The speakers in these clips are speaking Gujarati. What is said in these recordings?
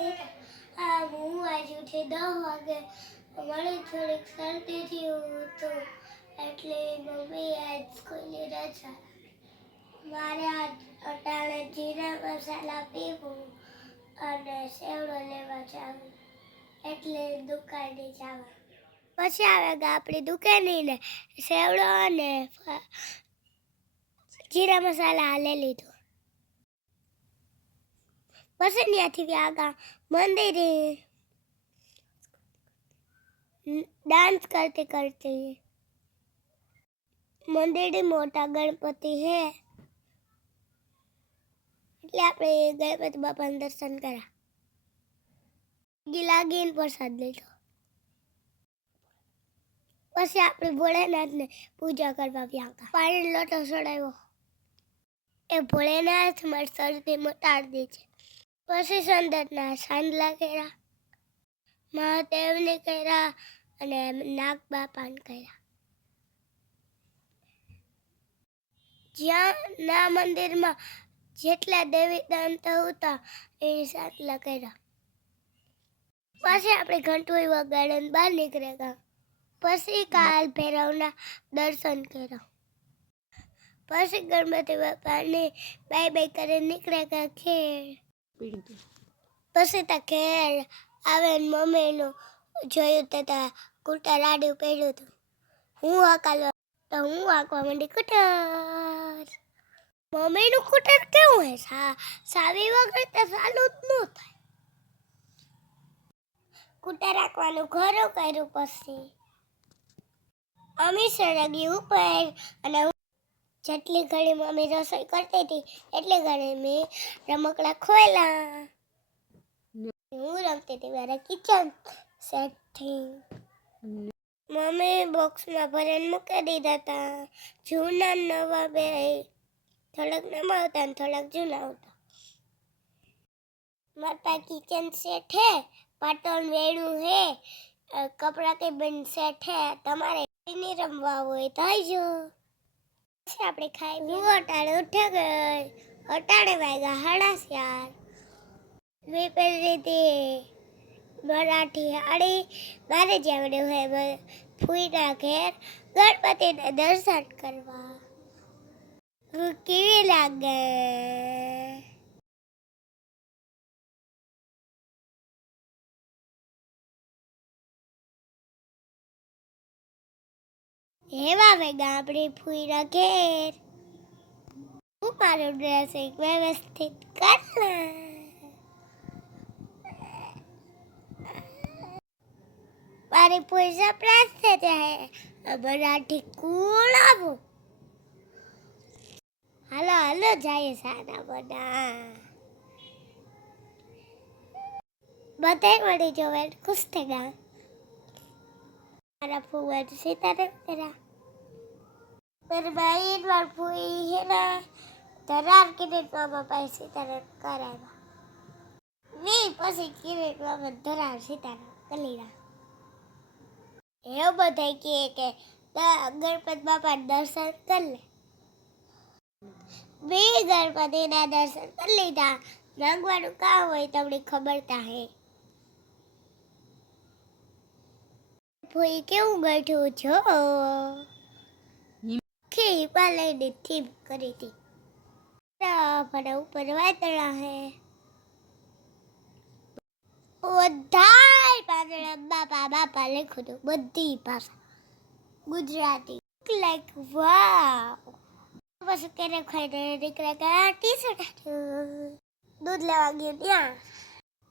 હું આજે ઉઠી 10 વાગે મને થોડીક શરદી થયું હતું એટલે મમ્મી આજ સ્કૂલની રજા મારે આજ અટાણે જીરા મસાલા પીવું અને સેવડો લેવા જાવું એટલે દુકાને જવા પછી આવે આપણી દુકાને ને સેવડો અને જીરા મસાલા લઈ લીધો પછી ત્યાંથી વ્યાગા મંદિરે डांस करते करते मंदिर मोटा गणपति है એટલે આપણે ગણપતિ બાપાનું દર્શન કર્યા ગીલાગીન પ્રસાદ લીધો પછી આપણે ભોળેનાથને પૂજા કરવા ગયા પાણી લોટો ચડાવ્યો એ ભોળેનાથ મારી શરદી મટાડી દે છે પછી સંદતના સાંદલા કર્યા મહાદેવને કર્યા અને નાગ બાપાને કર્યા જ્યાં ના મંદિરમાં જેટલા દેવી દેવતા હતા એની સાંદલા કર્યા પછી આપણે ઘંટોઈ વગાડીને બહાર નીકળ્યા પછી કાલ ભૈરવના દર્શન કર્યા પછી ગણપતિ બાપાને બાય બાય કરીને નીકળ્યા ખેર પછી તા ખેર આવે ને મમ્મીનું જોયું તો કુટર રાડ્યું પડ્યું હતું હું હાંકવા માંડી કુટર મમ્મીનું કુટર કેવું હે સાવી વગર તો ચાલુ જ ન થાય કુટર રાખવાનું ઘરું કર્યું પછી અમી સળગી ઉપર અને જેટલી ઘડી મમ્મી રસોઈ કરતી હતી એટલી ઘડી મેં રમકડા ખોલ્યા હું રમતી હતી મારા કિચન સેટથી મમ્મી બોક્સમાં ભરીને મૂકી દીધા હતા જૂના નવા બે થોડાક નવા હતા ને થોડાક જૂના હતા મારા કિચન સેટ હે પાટણ વેણું હે કપડા કે બન સેટ હે તમારે નહીં રમવા હોય તો આવજો પછી આપણે ખાઈ હું અટાણે ઉઠ્યા ગઈ અટાણે વાગ્યા 4:30 મેં પહેરી હતી મરાઠી હાડી મારે જેવડે હોય ફૂઈના ઘેર ગણપતિના દર્શન કરવા કેવી લાગે એવા વેગા આપણી ફૂઈના ઘેર હું મારો ડ્રેસ એક વ્યવસ્થિત કર મારી ફૂઈ સરપ્રાઈઝ છે ત્યાં મરાઠી કુળ આવું હાલો હાલો જાય સાના બના બધાય મળી જોવે ખુશ થઈ ગયા મારા ફૂવા સીતારામ કર્યા मेरे भाई और फूई है ना दरार किरेट मामा પાસે સીતારામ કરાવ્યા ની પછી કિરેટ મામા દરાર સીતારામ કલીરા એવું બધાય કે ગણપતિ બાપાના દર્શન કરી લે બે ગણપતિના દર્શન કરી લીધા માંગવાનું કામ હોય તમને ખબર તા હે ફૂઈ કેવું બેઠું છો ખી પાલઈને થીમ કરી હતી પણ ઉપર વાદળા હે બધાય પાદળા બાપા બાપા લખ્યું હતું બધી ભાષા ગુજરાતી લાઈક વાવ પછી કેરે ખાઈને નીકળ્યા ટી શર્ટ દૂધ લેવા ગયું ત્યાં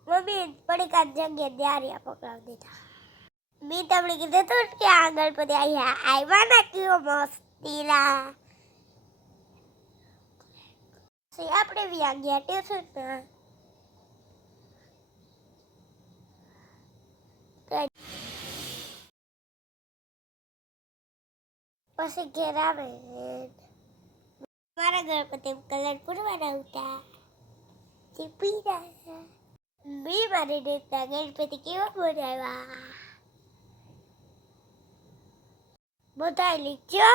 મમ્મી પડીકા જગ્યાએ દ્યારિયા પકડાવી દીધા મેં તમને કીધું હતું કે આ ગણપતિ આવ્યા ના કેવો મસ્ત તીરા આપણે વ્યા ગયા ટ્યુશનમાં પછી ઘેર આવે મારા ગણપતિ કલર પૂરવાના હતા તે પીરા મેં મારી રીતના ગણપતિ કેવા બનાવ્યા બધા લીધો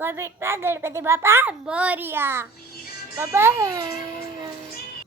કમેન્ટમાં ગણપતિ બાપા મોરિયા બાપા